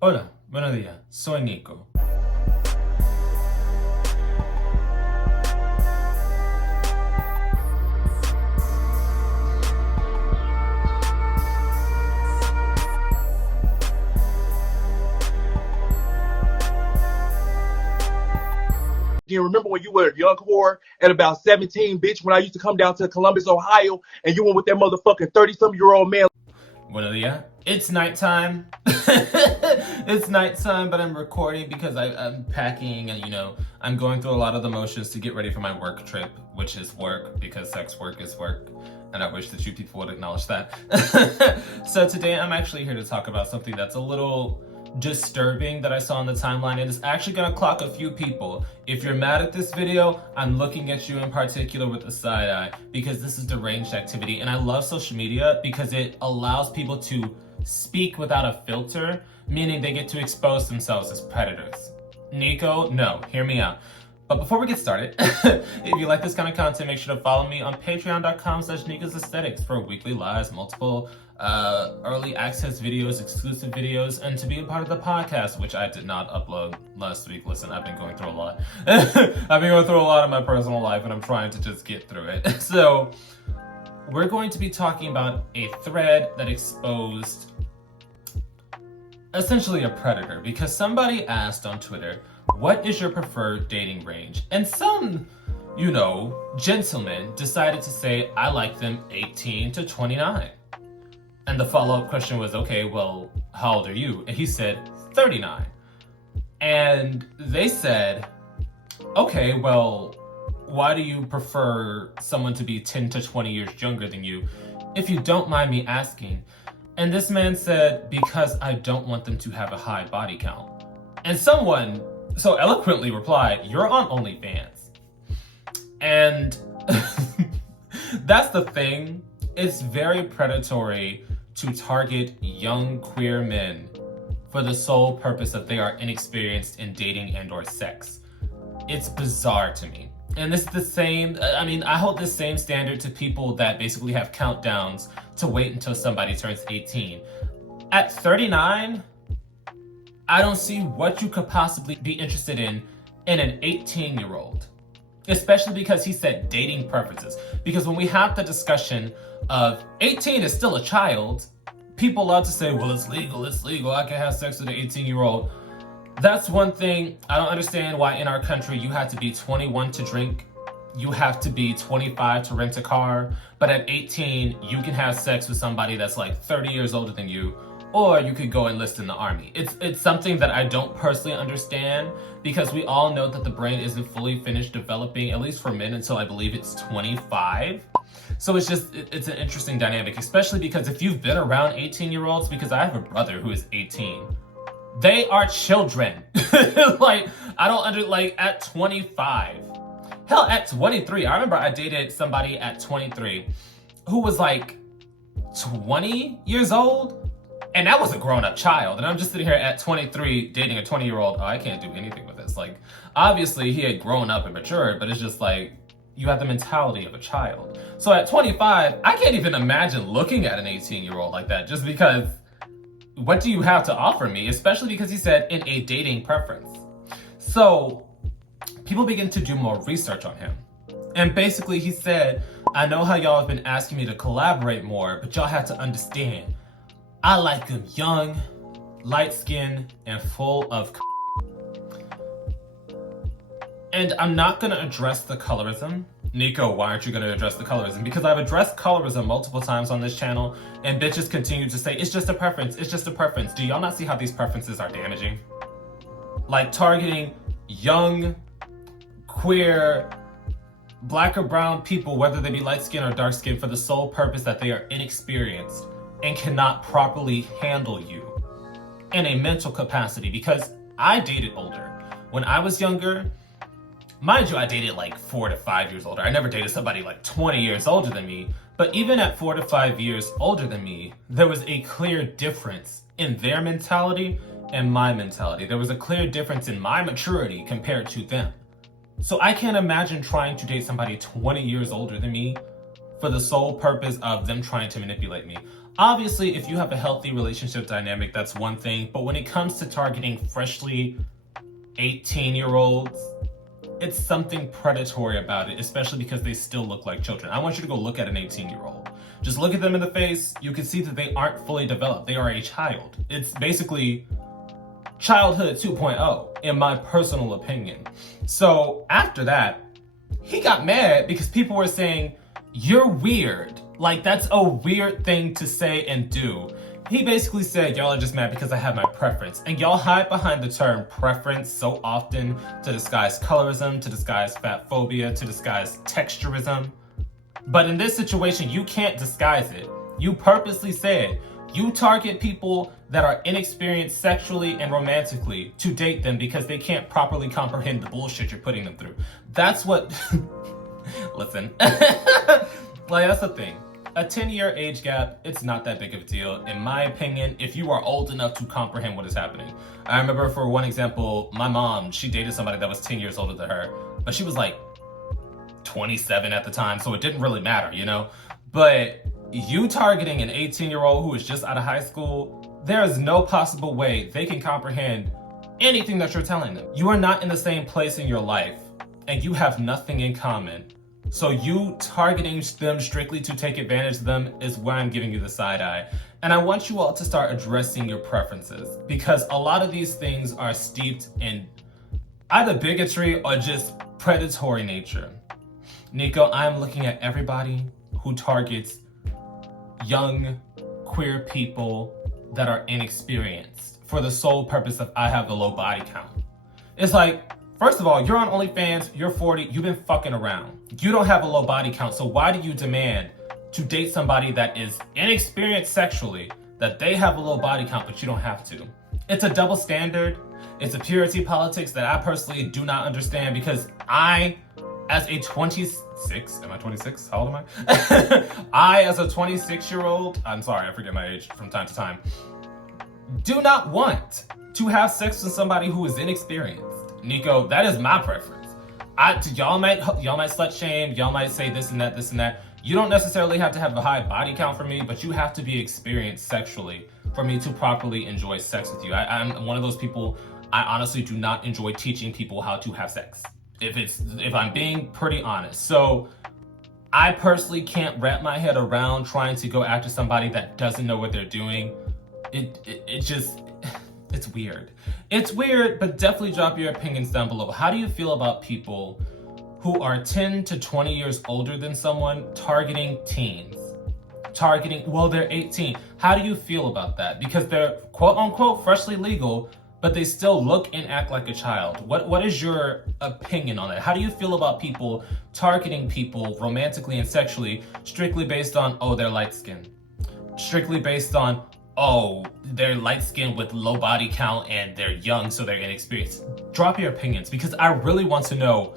Hola, buenos días, soy Nico. You remember when you were a young whore at about 17, bitch, when I used to come down to Columbus, Ohio, and you went with that motherfucking 30-some-year-old man? Buenos días. It's nighttime. It's nighttime, but I'm recording because I'm packing and, I'm going through a lot of the motions to get ready for my work trip, which is work because sex work is work. And I wish that you people would acknowledge that. So today I'm actually here to talk about something that's a little disturbing that I saw on the timeline, and it's actually gonna clock a few people. If you're mad at this video, I'm looking at you in particular with a side eye because this is deranged activity, and I love social media because it allows people to speak without a filter, meaning they get to expose themselves as predators. Nico, no, hear me out. But before we get started, if you like this kind of content, make sure to follow me on patreon.com/Nicosaesthetics for weekly lives, multiple early access videos, exclusive videos, and to be a part of the podcast, which I did not upload last week. Listen, I've been going through a lot. I've been going through a lot in my personal life, and I'm trying to just get through it. So we're going to be talking about a thread that exposed essentially a predator, because somebody asked on Twitter, what is your preferred dating range? And some, gentlemen decided to say, I like them 18 to 29. And the follow-up question was, okay, well, how old are you? And he said, 39. And they said, okay, well, why do you prefer someone to be 10 to 20 years younger than you, if you don't mind me asking? And this man said, because I don't want them to have a high body count. And someone so eloquently replied, you're on OnlyFans. And that's the thing. It's very predatory to target young queer men for the sole purpose that they are inexperienced in dating and or sex. It's bizarre to me. And it's the same, I hold this same standard to people that basically have countdowns to wait until somebody turns 18. At 39, I don't see what you could possibly be interested in an 18-year-old. Especially because he said dating preferences. Because when we have the discussion of 18 is still a child, people love to say, well, it's legal, I can have sex with an 18-year-old. That's one thing. I don't understand why in our country you have to be 21 to drink, you have to be 25 to rent a car, but at 18 you can have sex with somebody that's like 30 years older than you, or you could go enlist in the army. It's something that I don't personally understand, because we all know that the brain isn't fully finished developing, at least for men, until I believe it's 25. So it's an interesting dynamic, especially because if you've been around 18-year-olds, because I have a brother who is 18, they are children. At 25. Hell, at 23, I remember I dated somebody at 23 who was like 20 years old, and that was a grown-up child. And I'm just sitting here at 23 dating a 20-year-old. Oh, I can't do anything with this. Like, obviously he had grown up and matured, but it's just like, you have the mentality of a child. So at 25, I can't even imagine looking at an 18-year-old like that, just because what do you have to offer me? Especially because he said in a dating preference. So people begin to do more research on him. And basically he said, I know how y'all have been asking me to collaborate more, but y'all have to understand, I like them young, light-skinned, and full of And I'm not gonna address the colorism. Nico, why aren't you gonna address the colorism? Because I've addressed colorism multiple times on this channel, and bitches continue to say, it's just a preference, it's just a preference. Do y'all not see how these preferences are damaging? Like targeting young, queer, black or brown people, whether they be light-skinned or dark-skinned, for the sole purpose that they are inexperienced and cannot properly handle you in a mental capacity. Because I dated older. When I was younger, mind you, I dated like 4 to 5 years older. I never dated somebody like 20 years older than me. But even at 4 to 5 years older than me, there was a clear difference in their mentality and my mentality. There was a clear difference in my maturity compared to them. So I can't imagine trying to date somebody 20 years older than me for the sole purpose of them trying to manipulate me. Obviously, if you have a healthy relationship dynamic, that's one thing. But when it comes to targeting freshly 18-year-olds, it's something predatory about it, especially because they still look like children. I want you to go look at an 18-year-old. Just look at them in the face. You can see that they aren't fully developed. They are a child. It's basically childhood 2.0, in my personal opinion. So after that, he got mad because people were saying, you're weird. Like, that's a weird thing to say and do. He basically said, y'all are just mad because I have my preference. And y'all hide behind the term preference so often to disguise colorism, to disguise fat phobia, to disguise texturism. But in this situation, you can't disguise it. You purposely said, you target people that are inexperienced sexually and romantically to date them because they can't properly comprehend the bullshit you're putting them through. That's what, listen, like, that's the thing. A 10-year age gap, it's not that big of a deal, in my opinion, if you are old enough to comprehend what is happening. I remember, for one example, my mom, she dated somebody that was 10 years older than her, but she was like 27 at the time, so it didn't really matter, you know? But you targeting an 18-year-old who is just out of high school, there is no possible way they can comprehend anything that you're telling them. You are not in the same place in your life, and you have nothing in common. So you targeting them strictly to take advantage of them is where I'm giving you the side eye. And I want you all to start addressing your preferences, because a lot of these things are steeped in either bigotry or just predatory nature. Nico, I'm looking at everybody who targets young queer people that are inexperienced for the sole purpose of I have a low body count. It's like, first of all, you're on OnlyFans, you're 40, you've been fucking around. You don't have a low body count, so why do you demand to date somebody that is inexperienced sexually, that they have a low body count, but you don't have to? It's a double standard. It's a purity politics that I personally do not understand, because I, as a 26, am I 26? How old am I? I, as a 26-year-old, I'm sorry, I forget my age from time to time, do not want to have sex with somebody who is inexperienced. Nico, that is my preference. Y'all might slut shame, y'all might say this and that, this and that. You don't necessarily have to have a high body count for me, but you have to be experienced sexually for me to properly enjoy sex with you. I'm one of those people, I honestly do not enjoy teaching people how to have sex, if I'm being pretty honest. So I personally can't wrap my head around trying to go after somebody that doesn't know what they're doing. It just, it's weird. It's weird, but definitely drop your opinions down below. How do you feel about people who are 10 to 20 years older than someone targeting teens? Well, they're 18. How do you feel about that? Because they're quote unquote freshly legal, but they still look and act like a child. What is your opinion on that? How do you feel about people targeting people romantically and sexually strictly based on, oh, they're light skinned? Strictly based on, oh, they're light-skinned with low body count and they're young, so they're inexperienced. Drop your opinions, because I really want to know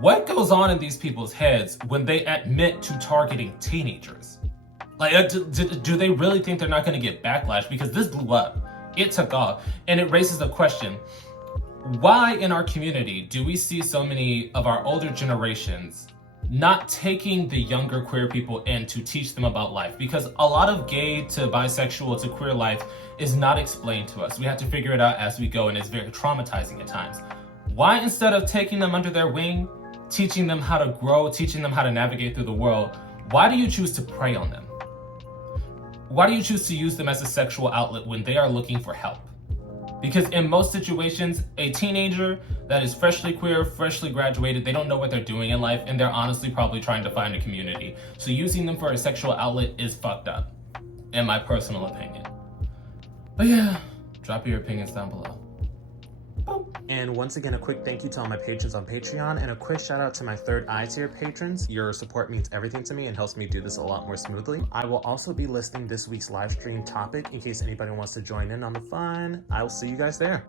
what goes on in these people's heads when they admit to targeting teenagers. Like, do they really think they're not going to get backlash? Because this blew up. It took off. And it raises a question. Why in our community do we see so many of our older generations not taking the younger queer people in to teach them about life? Because a lot of gay to bisexual to queer life is not explained to us. We have to figure it out as we go, and it's very traumatizing at times. Why, instead of taking them under their wing, teaching them how to grow, teaching them how to navigate through the world, why do you choose to prey on them? Why do you choose to use them as a sexual outlet when they are looking for help? Because in most situations, a teenager that is freshly queer, freshly graduated, they don't know what they're doing in life, and they're honestly probably trying to find a community. So using them for a sexual outlet is fucked up, in my personal opinion. But yeah, drop your opinions down below. Boom. And once again, a quick thank you to all my patrons on Patreon, and a quick shout out to my third eye tier patrons. Your support means everything to me and helps me do this a lot more smoothly. I will also be listing this week's live stream topic in case anybody wants to join in on the fun. I will see you guys there.